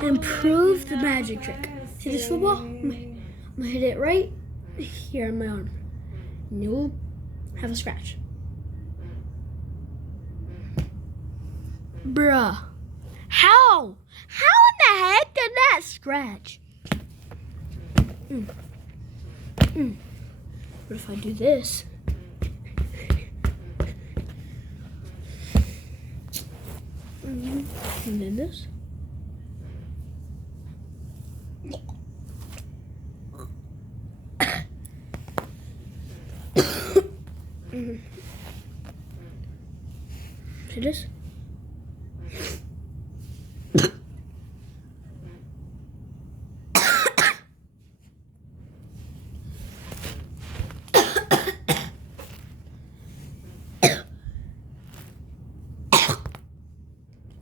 improve the magic trick. See this football? I'm gonna hit it right here on my arm. And you'll have a scratch. Bruh. How? How in the heck did that scratch? What if I do this? And then this? See this?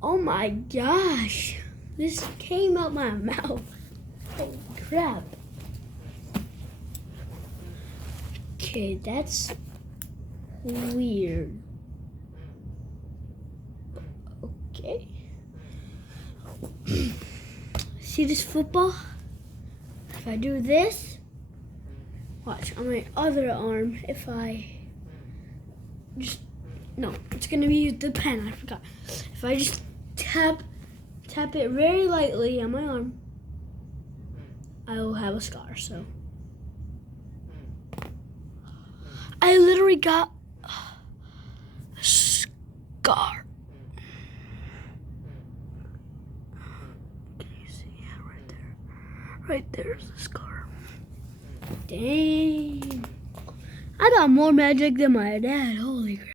Oh my gosh, this came out my mouth. Holy crap. Okay, that's weird. Okay. See this football? If I do this, watch on my other arm, if I just, no, it's gonna be the pen, I forgot. If I just tap it very lightly on my arm, I will have a scar. So I literally got a scar. Can you see? Yeah, right there. Right there's the scar. Dang. I got more magic than my dad. Holy crap.